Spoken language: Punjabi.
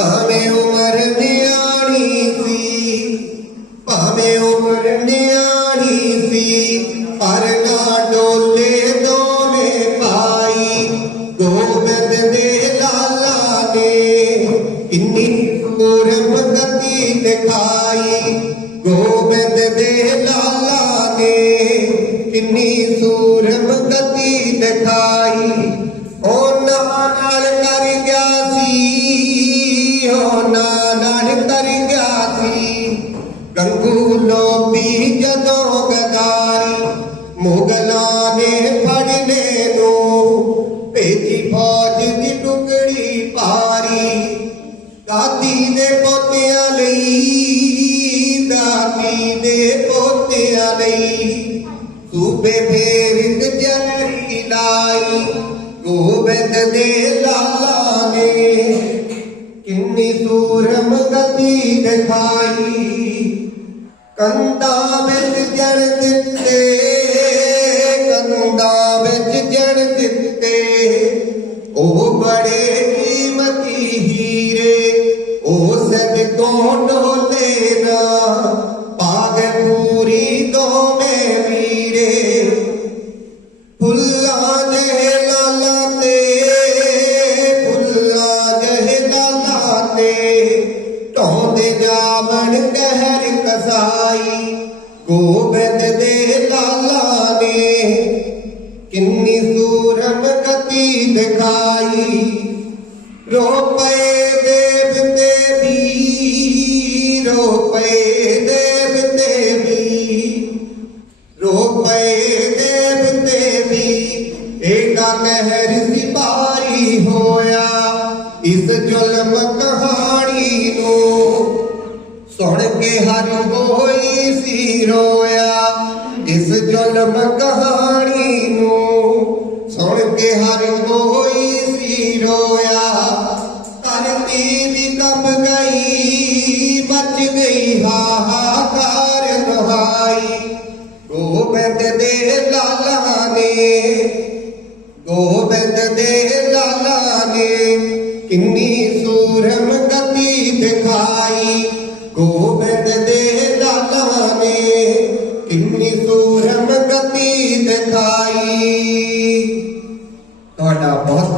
ਭਾਵੇਂ ਉਮਰ ਨਿਆਣੀ ਸੀ, ਭਾਵੇਂ ਉਮਰ ਨਿਆਣੀ ਸੀ, ਪਰ ਨਾ ਡੋਲੇ ਦੋਵੇਂ ਭਾਈ, ਗੋਬਿੰਦ ਦੇ ਲਾਲਾ ਨੇ ਇੰਨੀ ਸੂਰਮ ਗਤੀ ਦਿਖਾਈ, ਗੋਬਿੰਦ ਦੇ ਲਾਲਾ ਨੇ ਕਿੰਨੀ ਸੂਰਮ ਗਤੀ ਦਿਖਾਈ। ਉਹ ਨਾਲ ਕਰ ਗਿਆ ਸੀ ਗੰਗੂ ਲੋਬੀ ਜਦੋਂ ਗਦਾਰੀ ਮੁਗਲਾਂ ਨੇ ਫੜਨੇ ਨੂੰ ਭੇਜੀ ਫੌਜ ਦੀ ਟੁਕੜੀ ਭਾਰੀ ਦਾਦੀ ਦੇ ਪੋਤਿਆਂ ਲਈ ਦਾਦੀ ਦੇ ਪੋਤਿਆਂ ਲਈ ਸੂਬੇ ਫੇਰ ਜਰੀ ਲਾਈ ਗੋਬਿੰਦ ਦੇ ਲਾਲਾ ਨੇ ਕਿੰਨੀ ਸੂਰਮ ਗਤੀ ਦਿਖਾਈ। ਕੰਦਾ ਵਿੱਚ ਜੜ ਦਿੱਤੇ ਕੰਦਾ ਵਿੱਚ ਜੜ ਦਿੱਤੇ। ਉਹ ਬੜੇ ਕੀਮਤੀ ਹੀਰੇ ਕਹਿਰ ਕਸਾਈ, ਗੋਬਿੰਦ ਦੇ ਲਾਲਾ ਨੇ। ਕਿੰਨੀ ਸੂਰਮ ਗਤੀ ਦਿਖਾਈ, ਰੋਪਏ ਦੇਵ ਦੇਵੀ ਰੋਪਏ ਦੇਵ ਦੇਵੀ ਰੋਪਏ ਦੇਵ ਦੇਵੀ ਏਕਾ ਕਹਿਰ ਸਿਪਾਰੀ ਹੋਇਆ, ਇਸ ਜ਼ੁਲਮ ਕਹਾਣੀ ਕੇ ਹਰ ਕੋਈ ਸੀ ਰੋਇਆ। ਇਸ ਜ਼ੁਲਮ ਕਹਾਣੀ ਨੂੰ ਸੁਣ ਕੇ ਹਰ ਕੋਈ ਸੀ ਰੋਇਆ। ਧਰਤੀ ਵੀ ਕੰਬ ਗਈ ਮਚ ਗਈ ਹਾਹਾਕਾਰ ਦੁਹਾਈ ਗੋਬਿੰਦ ਦੇ ਲਾਲਾ ਨੇ, ਗੋਬਿੰਦ ਦੇ ਲਾਲਾ ਨੇ ਕਿੰਨੀ ਸੂਰਮ ਗਤੀ ਦਿਖਾਈ। ਗੋ ਇੰਨੀ ਸੂਰਮ ਗਤੀ ਦਿਖਾਈ। ਤੁਹਾਡਾ ਬਹੁਤ